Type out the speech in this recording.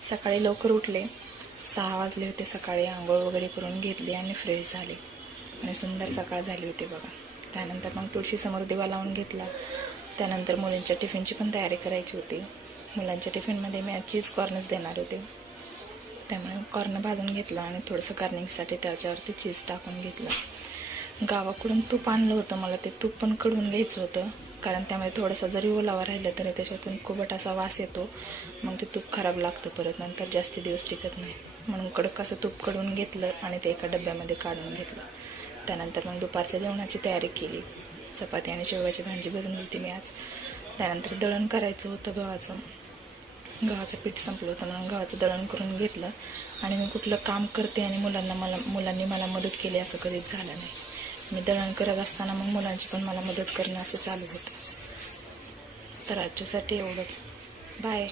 सकाळी लवकर उठले. सहा वाजले होते सकाळी. आंघोळ वगैरे करून घेतली आणि फ्रेश झाले. आणि सुंदर सकाळ झाली होती बघा. त्यानंतर मग तुळशीसमोर दिवा लावून घेतला. त्यानंतर मुलींच्या टिफिनची पण तयारी करायची होती. मुलांच्या टिफिनमध्ये मी आज चीज कॉर्नच देणार होते. त्यामुळे कॉर्न भाजून घेतलं आणि थोडंसं कर्निंगसाठी त्याच्यावरती चीज टाकून घेतलं. गावाकडून तूप आणलं होतं मला. ते तूप पण कडून घ्यायचं होतं. कारण त्यामध्ये थोडासा जरी ओलावा राहिला तरी त्याच्यातून कुबट असा वास येतो. मग ते तूप खराब लागतं परत नंतर जास्ती दिवस टिकत नाही. म्हणून कडक असं तूपकडून घेतलं आणि ते एका डब्यामध्ये काढून घेतलं. त्यानंतर मग दुपारच्या जेवणाची तयारी केली. चपाती आणि शेवगाची भाजी भरून होती मी आज. त्यानंतर दळण करायचं होतं गव्हाचं. गव्हाचं पीठ संपलं होतं म्हणून गव्हाचं दळण करून घेतलं. आणि मी कुठलं काम करते आणि मुलांना मला मुलांनी मला मदत केली असं कधीच झालं नाही. मी दळण करत असताना मग मुलांची पण मला मदत करणं असं चालू होतं. तर आजच्यासाठी एवढंच. बाय